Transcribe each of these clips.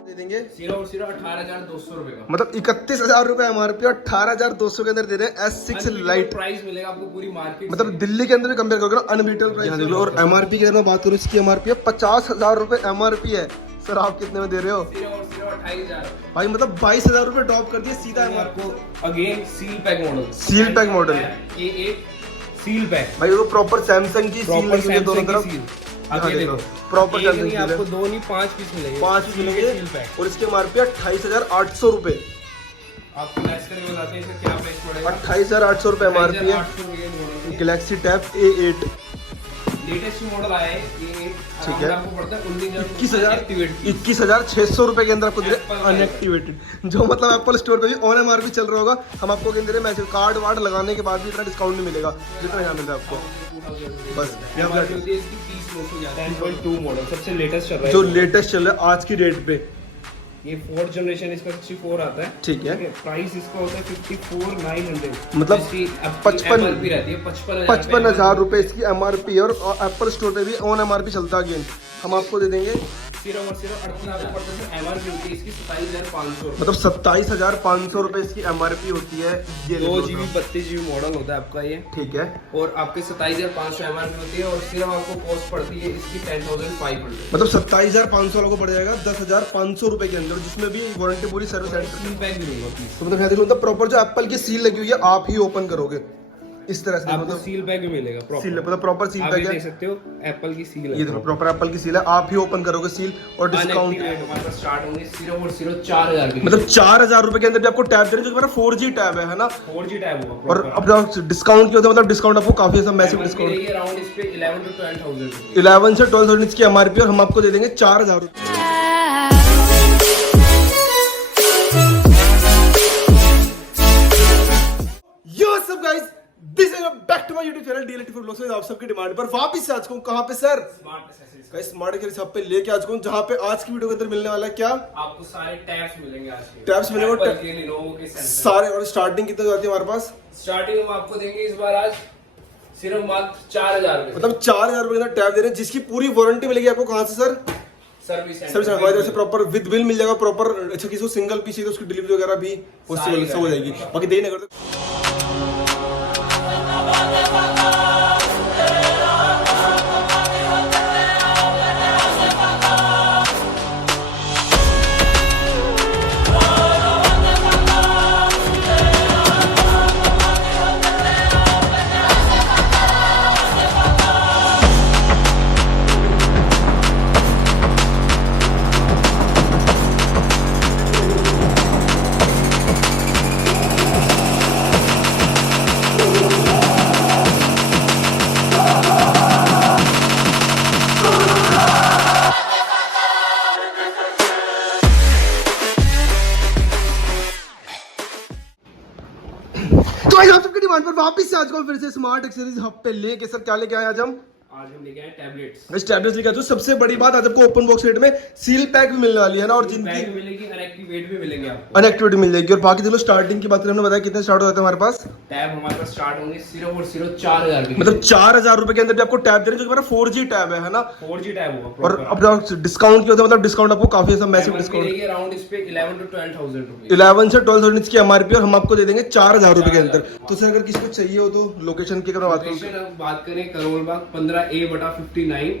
दे देंगे सिर्फ और सिर्फ 18,200 रुपए का, मतलब 31,000 रुपए MRP और 18,200 के अंदर दे रहे हैं S6 लाइट। प्राइस मिलेगा आपको पूरी मार्केट मतलब दिल्ली के अंदर भी कंपेयर करोगे ना अनबीटेबल प्राइस देख लो। और MRP की अगर मैं बात करूँ, इसकी MRP है 50,000 रुपए MRP है। सर आप कितने में दे रहे हो? सिर्फ और सिर्फ 28,000 भाई मतलब 22,000 रुपए ड्रॉप कर दिए सीधा MRP। आपको again seal pack model, seal pack model, ये एक सील पैक भाई वो प्रॉपर सैमसंग की सील लगी हुई है दोनों तरफ। आगे देखो प्रॉपर सैमसंग की आपको दो नहीं 5 पीस मिलेंगे, 5 पीस मिलेंगे और इसके MRP 28,800 रुपए। आपको मैच करके बताते हैं इसका क्या प्राइस पड़ेगा। 28,800 रुपए MRP है। Galaxy tab A8 latest model आया है, ये ठीक है। आपको पड़ता है 21,600 रुपए के अंदर आपको दे रहे अनएक्टिवेटेड। जो मतलब एप्पल स्टोर पे भी ऑन MRP चल रहा होगा, हम आपको दे रहे मैसेज कार्ड वार्ड लगाने के बाद भी इतना डिस्काउंट नहीं मिलेगा जितना यहाँ मिल रहा है आपको। बस 10.2 मॉडल सबसे लेटेस्ट चल रहा है, जो लेटेस्ट चल रहा है आज की डेट पे। ये 4th जनरेशन इसका 64 आता है, ठीक है। प्राइस इसका होता है 54,900, मतलब 55 MRP रहती है 55,000 रुपए इसकी MRP है। और एप्पल स्टोर पे भी ऑन MRP चलता है अगेन। हम आपको दे देंगे सिर्फ और सिर्फ 38,000 MRP होती है इसकी 27,500, मतलब 27,500 रुपए इसकी MRP होती है। ये 2GB 32GB मॉडल होता है आपका ये, ठीक है। और आपके 27,500 MRP होती है और सिर्फ आपको कॉस्ट पड़ती है इसकी 10,500, मतलब 27,500 वालों को पड़ जाएगा 10,500 रुपए के अंदर, जिसमें भी वारंटी पूरी सर्विस सेंटर। सील पैक भी दूंगा पीस, तो मतलब मतलब प्रॉपर जो एप्पल की सील लगी हुई है आप ही ओपन करोगे इस तरह से। आपको मतलब सील पैक भी मिलेगा प्रॉपर, सील मतलब प्रॉपर सील आप पैक ये है। देख सकते हो एप्पल की सील है, ये देखो प्रॉपर एप्पल की सील है, आप ही ओपन करोगे सील। और डिस्काउंट हमारे पास स्टार्ट होंगे सिर्फ और सिर्फ 4,000 की, मतलब 4,000 रुपए के अंदर भी आपको टैब दे रहे हैं, जो हमारा 4G टैब है ना। 4G टैब होगा। और अपना डिस्काउंट क्या होता है, मतलब डिस्काउंट आपको काफी ऐसा मैसिव डिस्काउंट, अराउंड इस पे 11 to 12,000 11 से 12,000 इसकी MRP। और हम आपको दे देंगे 4,000 रुपए। यो सब guys, this is back to my YouTube channel DLT for Vlogs। आप सबकी डिमांड पर वापस से आज को कहां पे सर, स्मार्ट एक्सेसरीज शॉप पे लेके आज को, जहां पे आज की वीडियो के अंदर मिलने वाला है क्या, आपको सारे टैब्स मिलेंगे आज के, टैब्स मिलेंगे Apple के, Lenovo के सारे। और स्टार्टिंग कितने जाती है हमारे पास? स्टार्टिंग हम आपको देंगे इस बार आज सिर्फ मात्र 4,000 रुपए, मतलब 4,000 रुपए के अंदर टैब दे रहे हैं, जिसकी पूरी वारंटी मिलेगी आपको। कहां से सर? सर्विस सर्विस हमारी तरफ से प्रॉपर विद बिल मिल जाएगा प्रॉपर। अच्छा किसी को सिंगल पीस चाहिए तो उसकी डिलीवरी वगैरह भी पॉसिबल हो जाएगी। बाकी देरी नहीं करते। तो आज आप सबकी डिमांड पर वापस से आज को फिर से स्मार्ट एक्सेसरीज हब पे लेके सर क्या लेके आए आज हम लेके आए टैबलेट्स। इस टैबलेट्स लेके आए। तो सबसे बड़ी बात आज आपको ओपन बॉक्स रेट में सील पैक भी मिलने वाली है ना, और जिनकी बैग मिलेगी, अनएक्टिवेट भी मिलेंगे आपको, अनएक्टिवेट मिल जाएगी। और बाकी देखो स्टार्टिंग की बात करें, हमने बताया कितने स्टार्ट हो जाते हैं हमारे पास। टैब हमारे पास स्टार्ट होंगे सिर्फ और सिर्फ 4,000 की, मतलब 4,000 रुपए के अंदर भी आपको टैब दे रहे हैं, जो हमारा 4G टैब है ना। 4G टैब होगा और अपना डिस्काउंट क्या होता है, मतलब डिस्काउंट आपको काफी ऐसा मैसिव डिस्काउंट, अराउंड इस पे 11 to 12,000 रुपए, 11 से 12,000 इसकी MRP। और हम आपको दे देंगे 4,000 रुपए के अंदर। तो सर अगर किसी को चाहिए हो तो लोकेशन की अगर बात करूं, बात करें करोल बाग 15A/59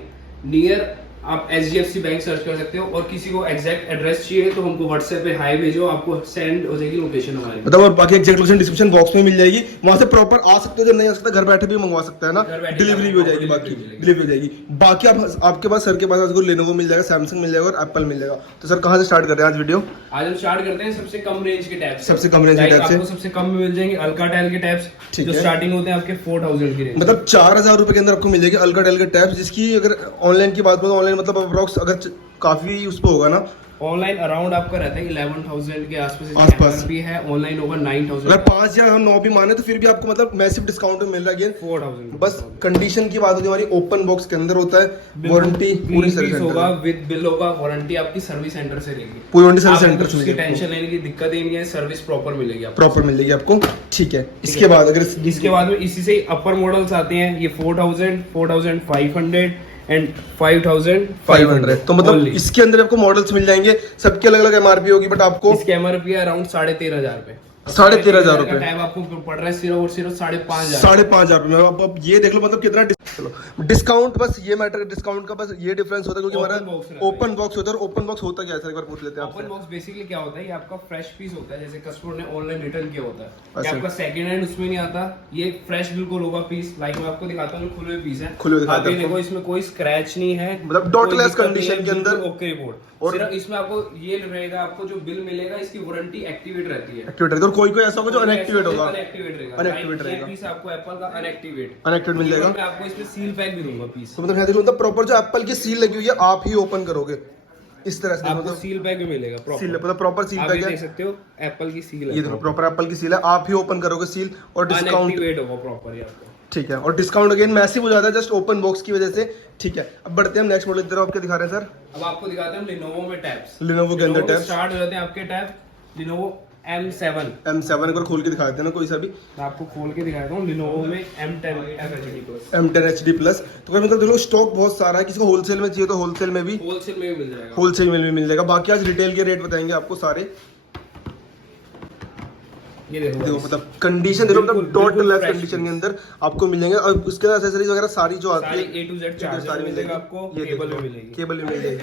नियर, आप SGFC बैंक सर्च कर सकते हो। और किसी को एग्जैक्ट एड्रेस चाहिए तो हमको व्हाट्सएप पे हाई भेजो, आपको सेंड हो जाएगी लोकेशन हमारी। मतलब और बाकी एग्जैक्ट लोकेशन डिस्क्रिप्शन बॉक्स में मिल जाएगी, वहां से प्रॉपर आ सकते हो। जो नहीं आ सकता घर बैठे भी मंगवा सकता है ना, डिलीवरी भी हो जाएगी। बाकी डिलीवरी हो जाएगी। बाकी आप आपके पास सर के पास आपको Lenovo मिल जाएगा, सैमसंग मिल जाएगा और एप्पल मिल जाएगा। तो सर कहां से स्टार्ट कर रहे हैं आज वीडियो? आज हम स्टार्ट करते हैं सबसे कम रेंज के टैब्स, सबसे कम रेंज के टैब से। आपको सबसे कम में मिल जाएंगे अल्काटेल के टैब्स, जो स्टार्टिंग होते हैं आपके 4,000 की रेंज, मतलब 4,000 रुपए के अंदर आपको मिल जाएगी अल्काटेल के टैब्स। जिसकी अगर ऑनलाइन की बात करें, ऑनलाइन मतलब अप्रॉक्स अगर काफी उस पर होगा ना, ऑनलाइन अराउंड आपका रहता है 11,000 के आसपास भी है, ऑनलाइन होगा 9,000। अगर 5 या हम 9 भी माने तो फिर भी आपको मतलब मैसिव डिस्काउंट मिल रहा है 4,000। बस कंडीशन की बात होती है हमारी, ओपन बॉक्स के अंदर होता है, वारंटी पूरी सर्विस होगा, विद बिल होगा, वारंटी आपकी सर्विस सेंटर से लेगी, पूरी वारंटी सर्विस सेंटर से मिलेगी, टेंशन लेने की दिक्कत ही नहीं है, सर्विस प्रॉपर मिलेगी आपको, प्रॉपर मिल जाएगी आपको। ठीक है, इसके बाद अगर इसके बाद में इसी से अपर मॉडल्स आते हैं, ये 4,000, 4,500 एंड 5500 तो मतलब only। इसके अंदर आपको मॉडल्स मिल जाएंगे, सबकी अलग अलग एमआरपी होगी, बट आपको इसकी एमआरपी है अराउंड 13,500 रुपए। 13,500 रुपए टाइम आपको पड़ रहा है सिर्फ और सिर्फ 5,500। 5,500 में। अब ये देख लो मतलब कितना चलो डिस्काउंट, बस ये मैटर, डिस्काउंट का बस ये डिफरेंस होता है क्योंकि हमारा ओपन बॉक्स होता है। और ओपन बॉक्स होता क्या है सर, एक बार पूछ लेते हैं ओपन आपसे। बॉक्स बेसिकली क्या होता है, ये आपका फ्रेश पीस होता है, जैसे कस्टमर ने ऑनलाइन रिटर्न किया होता है। ये अच्छा। आपका सेकंड हैंड उसमें नहीं आता, ये फ्रेश बिल्कुल होगा पीस। लाइक मैं आपको दिखाता हूँ, खुले हुए पीस है, खुले हुए दिखाते आप ये हैं देखो, इसमें कोई स्क्रैच नहीं है, मतलब डॉटलेस कंडीशन के अंदर। Okay report. और सिर्फ इसमें आपको ये रहेगा, आपको जो बिल मिलेगा इसकी वारंटी एक्टिवेट रहती है। एक्टिवेट रहेगा, और कोई कोई ऐसा होगा जो अनएक्टिवेट होगा। अनएक्टिवेट रहेगा, अनएक्टिवेट रहेगा। पीस आपको एप्पल का अनएक्टिवेट मिल जाएगा। मैं आपको इसमें सील पैक भी दूंगा पीस। तो मतलब यहाँ देखो, मतलब प्रॉपर जो एप्पल की सील लगी हुई है आप ही ओपन करोगे इस तरह से। आपको सील पैक भी मिलेगा सील, मतलब प्रॉपर सील आप पैक ये है, देख सकते हो एप्पल की सील है। ये देखो प्रॉपर एप्पल की सील है, आप ही ओपन करोगे सील। और डिस्काउंट अनएक्टिवेट होगा प्रॉपर ये आपको। ठीक है, और डिस्काउंट अगेन मैसिव हो जाता है जस्ट ओपन बॉक्स की वजह से। ठीक है, अब बढ़ते हैं हम नेक्स्ट मॉडल की तरफ। आप क्या दिखा रहे हैं सर? अब आपको दिखाते हैं लिनोवो में टैब्स। लिनोवो के अंदर टैब्स स्टार्ट हो जाते हैं आपके टैब लिनोवो M7। M7 एक बार खोल के दिखा देते हैं ना कोई सा भी। मैं आपको खोल के दिखाता हूँ लिनोवो में M10 FHD plus. M10 HD plus. तो कोई मतलब देखो स्टॉक बहुत सारा है, किसी को होलसेल में चाहिए तो होलसेल में भी मिल जाएगा। होलसेल में भी मिल जाएगा। बाकी आज रिटेल के रेट बताएंगे आपको सारे। ये देखो देखो मतलब कंडीशन देखो, मतलब बिल्कुल डॉटलेस fresh कंडीशन के अंदर आपको मिल जाएंगे। और उसके अंदर एक्सेसरीज वगैरह सारी जो आती सारी है A to Z चार्जर सारी मिल जाएगी आपको, ये केबल देखो, भी मिलेगी। केबल भी मिल जाएगी।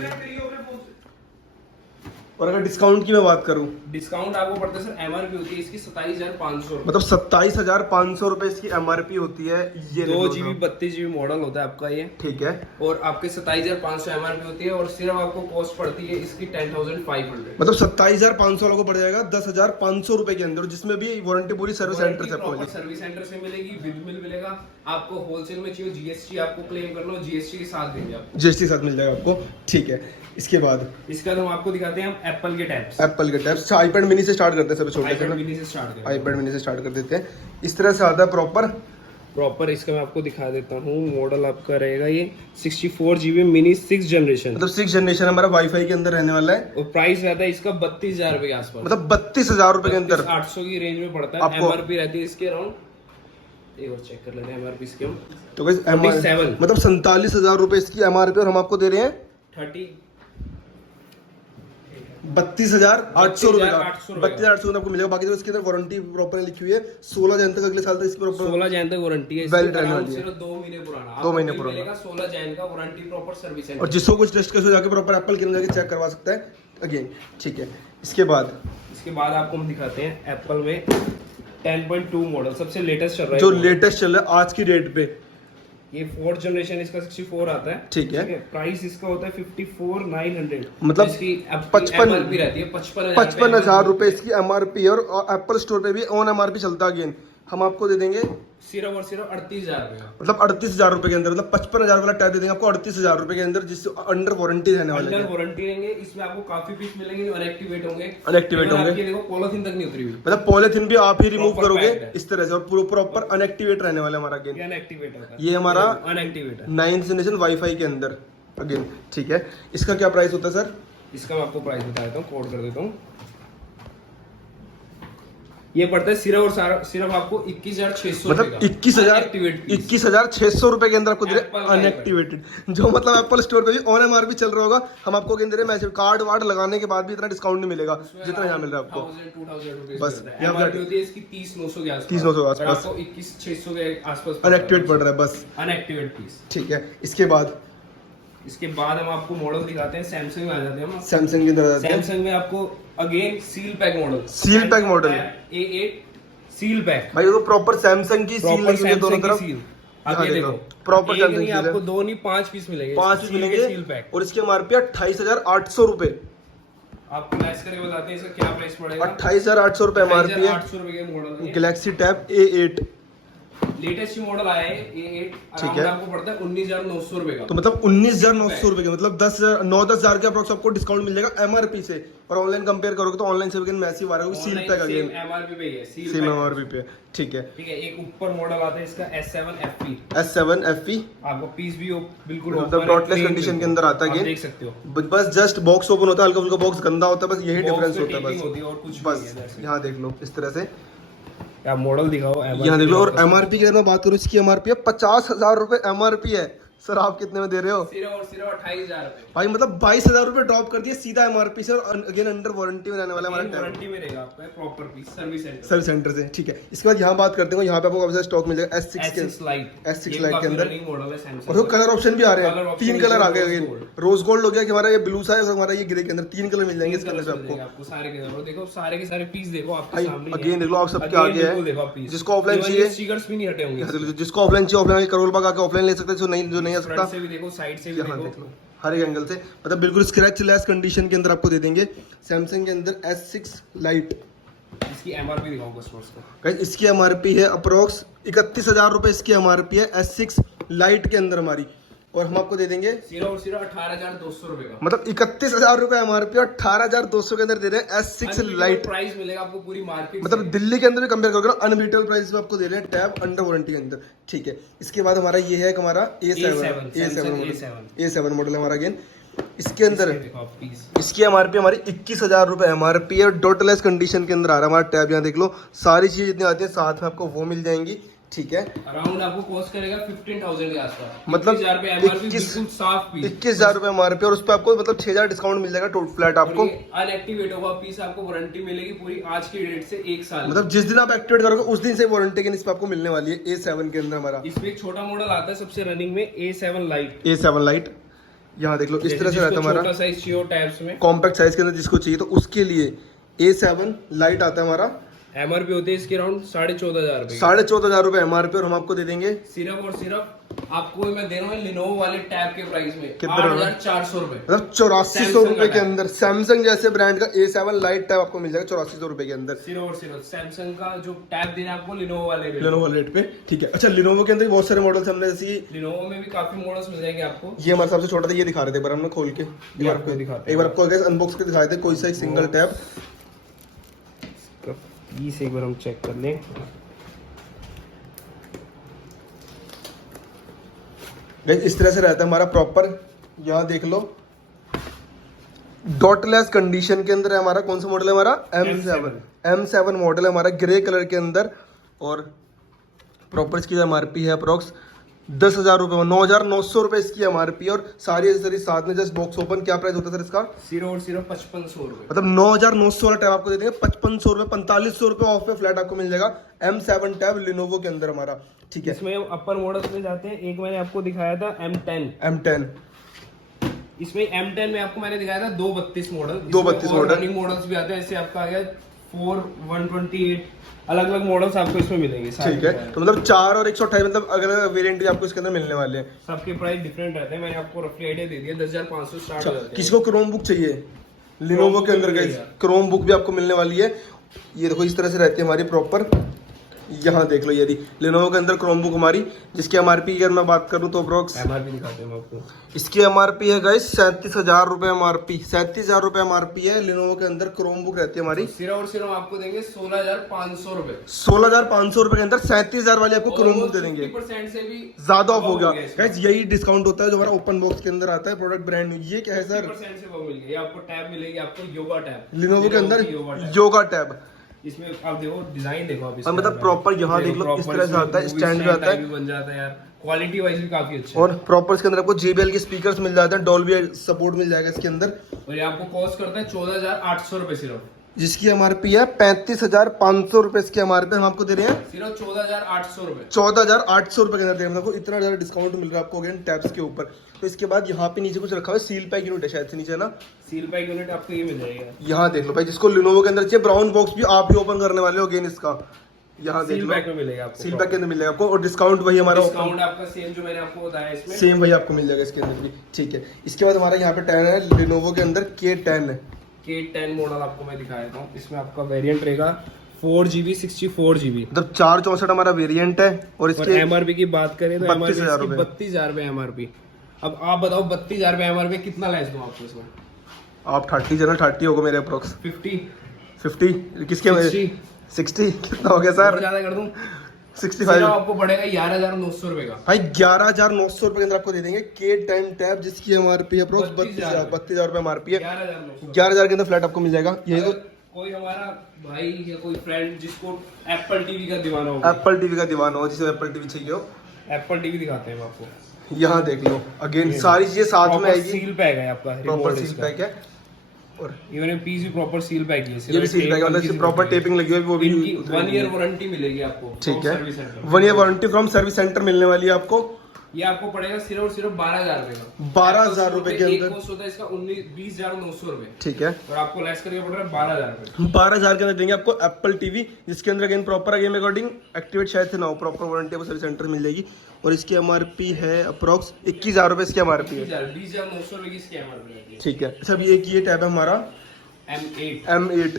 और अगर डिस्काउंट की मैं बात करूं, डिस्काउंट आपको पड़ता है सर, एमआरपी होती है इसकी 27,500 मतलब 27,500 रुपए इसकी एमआरपी होती है। ये 2GB 32GB मॉडल होता है आपका ये। ठीक है, और आपके 27,500 एमआरपी होती है, और सिर्फ आपको कॉस्ट पड़ती है इसकी 10,500। मतलब 27,500 वालों को पड़ जाएगा 10,500 रुपए के अंदर, जिसमें भी वारंटी पूरी सर्विस सेंटर से आपको मिलेगी। सर्विस सेंटर से मिलेगी, विद मिल मिलेगा। आपको होलसेल में चाहिए, जीएसटी आपको क्लेम करना हो, जीएसटी के साथ देंगे आपको, जीएसटी साथ मिल जाएगा आपको। ठीक है, इसके बाद इसका हम आपको दिखाते हैं हम एप्पल के टैब्स। एप्पल के टैब्स आईपैड मिनी से स्टार्ट करते हैं सर, छोटे से आईपैड ना मिनी से स्टार्ट करें। आईपैड मिनी से स्टार्ट कर देते हैं। इस तरह से आता है प्रॉपर। इसका मैं आपको दिखा देता हूँ। मॉडल आपका रहेगा ये 64GB मिनी 6th जनरेशन, मतलब 6 जनरेशन हमारा वाईफाई के अंदर रहने वाला है। और प्राइस रहता है इसका 32,000 रुपए के आसपास, मतलब 32,000 रुपए के अंदर 800 की रेंज में पड़ता है। आपको- एमआरपी रहती है इसके अराउंड, एक और चेक कर लेते हैं एमआरपी इसके हम। तो guys, 37 मतलब 47,000 रुपए इसकी एमआरपी, और हम आपको दे रहे हैं 32,800 रुपए का। 32,800 आपको मिलेगा। बाकी तो इसके अंदर वारंटी प्रॉपर लिखी हुई है 16 जन तक, अगले साल तक इसकी प्रॉपर 16 जैन तक वारंटी है, Valid रहने वाली है। सिर्फ 2 महीने पुराना, 2 महीने पुराना। मिलेगा 16 जैन का वारंटी प्रॉपर सर्विस है। और जिसको कुछ टेस्ट कर जाके प्रॉपर एप्पल के अंदर जाके चेक करवा सकता है अगेन। ठीक है, इसके बाद आपको हम दिखाते हैं एप्पल में 10.2 मॉडल सबसे लेटेस्ट चल रहा है, जो लेटेस्ट चल रहा है आज की डेट पे, ये 4th जनरेशन इसका 64 आता है। ठीक है। प्राइस इसका होता है 54,900, मतलब इसकी 55 एमआरपी रहती है 55,000 रुपए इसकी एमआरपी है। और एप्पल स्टोर पे भी ऑन एमआरपी चलता है अगेन। हम आपको दे देंगे सिर्फ और सिर्फ 38,000 रुपए का। मतलब 38,000 रुपए के अंदर, मतलब 55,000 वाला टैब दे देंगे आपको 38,000 रुपए के अंदर, जिससे अंडर वारंटी रहने वाले अंडर हैं। वारंटी रहेंगे। इसमें आपको काफी पीस मिलेंगे, अनएक्टिवेट होंगे। Unactivate होंगे। ये देखो पॉलिथीन तक नहीं उतरी हुई, मतलब पॉलिथीन भी आप ही रिमूव Proper करोगे packed है। इस तरह से, और पूरा प्रॉपर अनएक्टिवेट रहने वाला है हमारा अगेन। ये अनएक्टिवेट होता है, ये हमारा अनएक्टिवेट है। 9th जनरेशन वाईफाई के अंदर अगेन। ठीक है, इसका क्या प्राइस होता है सर? इसका मैं आपको प्राइस बता देता हूँ, कोड कर देता हूँ। ये पड़ता है सिर्फ आपको 21,600 मतलब 21,600 रुपए के अंदर आपको दे रहे अनएक्टिवेटेड, जो मतलब एप्पल स्टोर पे भी ऑन एमआरपी चल रहा होगा। हम आपको दे रहे हैं कार्ड वार्ड लगाने के बाद भी इतना डिस्काउंट नहीं मिलेगा जितना यहाँ मिल रहा है आपको। 2,000 बस, यहाँ एमआरपी होती है इसकी 30,900 के आसपास। 30,900 के आसपास। आपको 21,600 के आसपास अनएक्टिवेट पड़ रहा है बस। अनएक्टिवेट पीस। ठीक है, इसके बाद हम आपको मॉडल दिखाते हैं। सैमसंग में आ जाते हैं हम। सैमसंग के अंदर सैमसंग में आपको again seal pack model, seal pack model A8 seal pack. भाई, वो प्रॉपर सैमसंग की सील लगी हुई है दोनों तरफ। सील। यहाँ आप ये देखो प्रॉपर एक सैमसंग नहीं, की सील आपको है। 2 नहीं 5 पीस मिलेंगे, 5 पीस सील मिलेंगे पैक। और इसकी एमआरपी 28,800 रुपए। आपको मैच करके बताते हैं इसका क्या प्राइस पड़ेगा। 28,800 रुपए एमआरपी है। 800 रुपए के मॉडल है। Galaxy tab A8 latest model आया है A8, ठीक है। आपको पड़ता है 19,900 रुपए का। तो मतलब 19,900 रुपए के, मतलब 9-10,000 के अप्रोक्स आपको डिस्काउंट मिल जाएगा एमआरपी से। और ऑनलाइन कंपेयर करोगे तो ऑनलाइन से मैसिव आ रहा है, सील पैक अगेन एमआरपी पे ही है, सील सेम पैक। एमआरपी पे। ठीक है, ठीक है। एक ऊपर मॉडल आता है इसका S7 FE, S7 FE, आपको पीस भी बिल्कुल मतलब डॉटलेस कंडीशन के अंदर आता है आप अगेन। देख सकते हो। बस जस्ट बॉक्स ओपन होता है, हल्का फुल्का बॉक्स गंदा होता है, बस यही Box डिफरेंस पे होता है taping होती है और कुछ बस। भी बस नहीं है, यहाँ देख लो इस तरह से, आप मॉडल दिखाओ। यहाँ देख लो। और एमआरपी की अगर मैं बात करूँ, इसकी एमआरपी है 50,000 रुपए एमआरपी है। सर आप कितने में दे रहे हो? सिर्फ और सिर्फ 28,000 रुपए। भाई मतलब 22,000 रुपए ड्रॉप कर दिए सीधा एमआरपी से, और अगेन अंडर वारंटी में रहने वाला है हमारा टैब। वारंटी में रहेगा आपका proper piece service centre. Service centre से, ठीक है। इसके बाद यहाँ बात करते हैं, यहाँ पे आपको काफी स्टॉक मिल जाएगा S6 के लाइट, S6 लाइट के अंदर, मॉडल है सैमसंग। और वो कलर ऑप्शन भी आ रहे कलर हैं, ऑप्शन 3 कलर आ गए। रोज अगेन गोल्ड। रोज गोल्ड हो गया कि हमारा ये ब्लू सा है, हमारा ये ग्रे के अंदर 3 कलर मिल जाएंगे इसके अंदर से आपको सारे के अंदर। देखो सारे के सारे पीस देखो आपके भाई सामने। अगेन देख लो, आप सबके आगे है। जिसको ऑफलाइन चाहिए, स्टिकर्स भी नहीं हटे होंगे। जिसको ऑफलाइन चाहिए ऑफलाइन करोल बाग आके ऑफलाइन ले सकते हैं, जो नहीं आ सकता फ्रंट से भी देखो, साइड से भी यहाँ देख देखो। लो, हर एक एंगल से, मतलब बिल्कुल स्क्रैच लेस कंडीशन के अंदर आपको दे देंगे सैमसंग के अंदर S6 लाइट। इसकी एमआरपी दिखाओ कस्टमर्स को। गाइस इसकी एमआरपी है अप्रोक्स 31,000 रुपए इसकी एमआरपी है S6 लाइट के अंदर हमारी, और हम आपको दे देंगे सिर्फ और सिर्फ 18,200 रुपए का। मतलब 31,000 रुपए एमआरपी और 18,200 के अंदर दे रहे हैं S6 लाइट। प्राइस मिलेगा आपको पूरी मार्केट मतलब दिल्ली के अंदर भी कंपेयर करोगे ना, अनबीटेबल प्राइस में आपको दे रहे हैं टैब अंडर वारंटी के अंदर, ठीक है। इसके बाद हमारा ये है हमारा A7 मॉडल है हमारा। अगेन इसके अंदर इसकी एमआरपी हमारी 21,000 रुपए एमआरपी है, डॉटलेस कंडीशन के अंदर आ रहा है हमारा टैब। यहाँ देख लो सारी चीजें जितनी आती है साथ में आपको वो मिल जाएंगी, ठीक है। अराउंड आपको कॉस्ट करेगा 15,000 के आसपास। मतलब 21,000 रुपए एमआरपी, और उस पर आपको मतलब 6,000 डिस्काउंट मिल जाएगा टोटल फ्लैट आपको। अनएक्टिवेट होगा पीस, आपको वारंटी मिलेगी पूरी आज की डेट से 1 साल। मतलब जिस दिन आप एक्टिवेट करोगे उस दिन से वारंटी के इस पे आपको मिलने वाली है A7 के अंदर हमारा। इसमें एक छोटा मॉडल आता है सबसे रनिंग में A7 लाइट। यहाँ देख लो इस तरह से रहता है हमारा, छोटा साइज चाहिए टैब्स में, कॉम्पैक्ट साइज के अंदर जिसको चाहिए तो उसके लिए A7 लाइट आता है हमारा। एमआरपी होती है इसके अराउंड 14,500 रुपए। 14,500 रुपए एमआरपी, और हम आपको दे देंगे सिर्फ और सिर्फ आपको मैं दे रहा हूँ लिनोवो वाले टैब के प्राइस में कितना? 8,400 रुपए। मतलब 8400 रुपए के अंदर सैमसंग जैसे ब्रांड का A7 लाइट टैब आपको मिल जाएगा 8400 रुपए के अंदर। सिर्फ और सिर्फ सैमसंग का जो टैब दे रहे हैं आपको लिनोवो वाले रेट पे, ठीक है। अच्छा लिनोवो के अंदर बहुत सारे मॉडल्स हमने, जैसे लिनोवो में भी काफी मॉडल्स मिल जाएंगे आपको। ये हमारे सबसे छोटा था, ये दिखा रहे थे एक बार हमने खोल के, एक बार आपको अनबॉक्स के दिखाए थे, कोई सा एक सिंगल टैब। इसे एक बार हम चेक कर लें। इस तरह से रहता है हमारा प्रॉपर, यहाँ देख लो डॉटलेस कंडीशन के अंदर है हमारा। कौन सा मॉडल है हमारा? M7 मॉडल है हमारा, ग्रे कलर के अंदर, और प्रॉपर इसकी एमआरपी है अप्रोक्स 10,000 रुपए, 9,900 रुपए इसकी एमआरपी, और सारी एक्सेसरीज साथ में। जस्ट बॉक्स ओपन, क्या प्राइस होता है सर इसका? सिर्फ और सिर्फ 5,500 रुपए। मतलब 9,900 वाला टैब आपको दे देंगे 5,500 रुपए, 4,500 रुपए ऑफ पे फ्लैट आपको मिल जाएगा M7 टैब लिनोवो के अंदर हमारा, ठीक है। इसमें अपर मॉडल्स में जाते हैं, एक मैंने आपको दिखाया था M10। इसमें M10 में आपको मैंने दिखाया था 232 मॉडल। 232 मॉडल रनिंग मॉडल्स भी आते हैं, ऐसे आपका आ गया 4128, अलग अलग मॉडल्स आपको इसमें मिलेंगे, ठीक है। तो मतलब 4 और 128 मतलब अलग अलग वेरिएंट आपको इसके अंदर मिलने वाले हैं। सबके प्राइस डिफरेंट रहते हैं, मैंने आपको रफली आइडिया दे दिया। 10,500 स्टार्ट हो जाते हैं। किसी को क्रोम बुक चाहिए, लिनोवो के अंदर गए क्रोम बुक भी आपको मिलने वाली है। ये देखो इस तरह से रहती है हमारी प्रॉपर, यहाँ देख लो, यदि लिनोवो के अंदर क्रोम बुक हमारी, जिसकी एमआरपी की अगर मैं बात करूँ तो अप्रोक्स एमआरपी दिखाते हैं आपको। इसकी एमआरपी है गाइस 37,000 रुपए एमआरपी, 37,000 रुपए एमआरपी है। लिनोवो के अंदर क्रोम बुक रहती है हमारी। सिर्फ और सिर्फ आपको देंगे 16,500 रुपए। 16,500 रुपए के अंदर 37,000 वाली आपको क्रोम बुक दे देंगे। 50% से भी ज्यादा ऑफ हो गया गाइस, यही डिस्काउंट होता है जो हमारा ओपन बॉक्स के अंदर आता है प्रोडक्ट ब्रांड न्यू। ये क्या है सर? 50% से वो मिल गई आपको। टैब मिलेगी आपको, योगा टैब लिनोवो के अंदर, योगा टैब। इसमें आप देखो डिजाइन देखो आप, और मतलब प्रॉपर यहाँ देख लो इस तरह से आता है, स्टैंड भी आता है, बन जाता है यार, क्वालिटी वाइज भी काफी अच्छा है। और प्रॉपर इसके अंदर आपको JBL के स्पीकर्स मिल जाते हैं, डॉल्बी सपोर्ट मिल जाएगा इसके अंदर। और ये आपको कॉस्ट करता है 14,800 रुपए सिर्फ, जिसकी एमआरपी है 35,500 रुपए इसकी एमआरपी हम आपको दे रहे हैं सिर्फ 14,800 रुपए। 14,800 रुपए के अंदर दे रहे हैं आपको। इतना ज्यादा डिस्काउंट मिल रहा है आपको अगेन टैब्स के ऊपर। तो इसके बाद यहाँ पे नीचे कुछ रखा हुआ है, सील पैक यूनिट है शायद से नीचे, है ना? सील पैक यूनिट आपको ये मिल जाएगा। यहाँ देख लो भाई, जिसको लिनोवो के अंदर चाहिए, ब्राउन बॉक्स भी आप ही ओपन करने वाले हो अगेन इसका। यहाँ देख लो, पैक में मिलेगा आपको, सील पैक के अंदर मिल जाएगा आपको, और डिस्काउंट वही हमारा डिस्काउंट आपका सेम जो मैंने आपको बताया इसमें, सेम वही आपको मिल जाएगा इसके अंदर भी, ठीक है। इसके बाद हमारा यहाँ पे 10 है लिनोवो के अंदर, K10 मॉडल आपको मैं दिखा देता हूँ। इसमें आपका वेरिएंट रहेगा 4GB 64GB, मतलब 464 हमारा वेरिएंट है। और इसके एमआरपी की बात करें तो 32,000 रुपए, 32,000 रुपए एमआरपी। अब आप बताओ 32,000 रुपए एमआरपी कितना लेस दूं आपको इसमें? आप 30 होगा मेरे अप्रोक्स 50 किसके 60 कितना हो गया सर? ज्यादा कर दूं 65 आपको पड़ेगा 11,900 रुपए का। भाई 11,900 रुपए के अंदर आपको दे देंगे K10 टैब, जिसकी एमआरपी अप्रोक्स 32,000 रुपए एमआरपी है। 11,000 के अंदर फ्लैट आपको मिल जाएगा। ये तो कोई हमारा भाई या कोई फ्रेंड जिसको एप्पल टीवी का दीवाना हो, एप्पल टीवी का दीवाना हो, जिसे एप्पल टीवी चाहिए हो, एप्पल टीवी दिखाते हैं हम आपको। यहाँ देख लो अगेन सारी चीजें साथ में आएगी, सील पैक है आपका, प्रॉपर सील पैक है। और इवन पीस भी प्रॉपर सील पैक है, ये भी सील पैक है, मतलब प्रॉपर टेपिंग लगी हुई है, वो भी 1 ईयर वारंटी मिलेगी आपको। ठीक है, 1 year warranty from service centre मिलने वाली है आपको। ये आपको पड़ेगा सिर्फ और सिर्फ 12,000 रुपए का। 12,000 रुपए के अंदर कॉस्ट होता है इसका 20,900 रुपए। ठीक है, और आपको लेस करके पड़ रहा है 12,000 रुपए। 12,000 के अंदर देंगे आपको एप्पल टीवी, जिसके अंदर again proper again according activate शायद से ना हो, प्रॉपर वारंटी आपको सर्विस सेंटर मिल जाएगी। और इसकी एमआरपी है अप्रोक्स 21,000 रुपए इसकी एमआरपी है। 20,900 रुपए की इसकी एमआरपी है। ठीक है, सब ये टैब है हमारा M8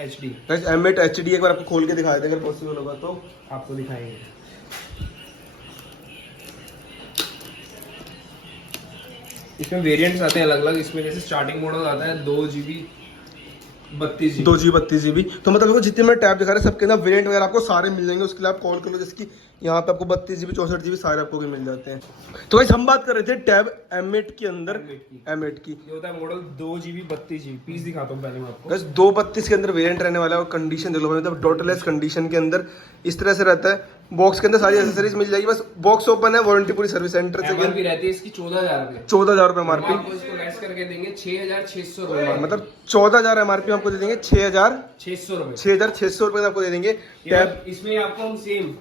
HD। M8 HD। एक बार आपको खोल के दिखा देते अगर पॉसिबल होगा तो आपको दिखाएंगे। इसमें वेरिएंट्स आते हैं अलग अलग। इसमें जैसे स्टार्टिंग मॉडल आता है 2GB 32GB 2GB 32GB। तो मतलब देखो जितने मैं टैब दिखा रहे हैं सबके अंदर वेरिएंट वगैरह आपको सारे मिल जाएंगे। उसके लिए आप कॉल कर लो, जैसे कि यहाँ पे आपको 32GB 64GB सारे आपको भी मिल जाते हैं। तो गाइस हम बात कर रहे थे टैब M8 के अंदर, M8 की ये होता है मॉडल 2GB 32GB। पीस दिखाता हूँ पहले मैं आपको। बस 232 के अंदर वेरिएंट रहने वाला है। और कंडीशन देख लो, मतलब डॉटलेस कंडीशन के अंदर इस तरह से रहता है। बॉक्स के अंदर सारी एसेसरीज मिल जाएगी, बस बॉक्स ओपन है, वारंटी पूरी सर्विस सेंटर से एमआरपी रहती है इसकी 14,000 रुपए। 14,000 रुपए एमआरपी, आपको इसको लेस करके देंगे 6,600 रुपए। मतलब 14,000 एमआरपी आपको दे देंगे 6,600 रुपए। 6,600 रुपए आपको दे देंगे टैब। इसमें आपको हम सेम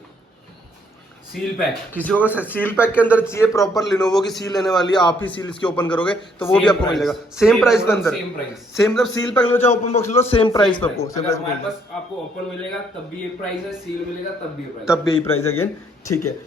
सील पैक, किसी को अगर सील पैक के अंदर चाहिए, प्रॉपर लिनोवो की सील लेने वाली है, आप ही सील इसकी ओपन करोगे तो वो भी आपको मिल जाएगा सेम प्राइस के अंदर। सेम मतलब सील पैक लो चाहे ओपन बॉक्स लो, सेम प्राइस पे आपको सेम प्राइस हमारे पास आपको ओपन मिलेगा तब भी एक प्राइस है, सील मिलेगा तब भी एक प्राइस, तब भी यही प्राइस अगेन। ठीक है,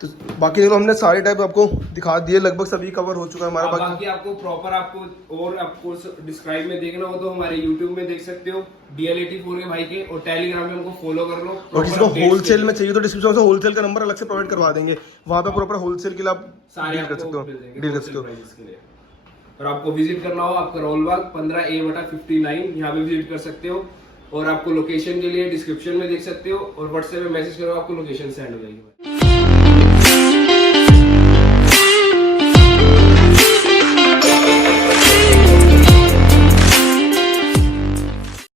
तो बाकी देखो हमने सारे टाइप आपको दिखा दिए, लगभग सभी कवर हो चुका है हमारा। बाकी आपको प्रॉपर आपको और आपको डिस्क्राइब में देखना हो तो हमारे YouTube में देख सकते हो DL84 के भाई के, और टेलीग्राम में हमको फॉलो कर लो। और किसी को होलसेल में चाहिए तो डिस्क्रिप्शन से होलसेल का नंबर अलग से प्रोवाइड करवा देंगे, वहां पे प्रॉपर होलसेल के लिए आप डील कर सकते हो, डील कर सकते हो। और आपको विजिट करना हो आप करोलबाग 15A/59 यहाँ पे विजिट कर सकते हो। और आपको लोकेशन के लिए डिस्क्रिप्शन में देख सकते हो, और व्हाट्सएप में मैसेज करो आपको लोकेशन सेंड हो जाएगी।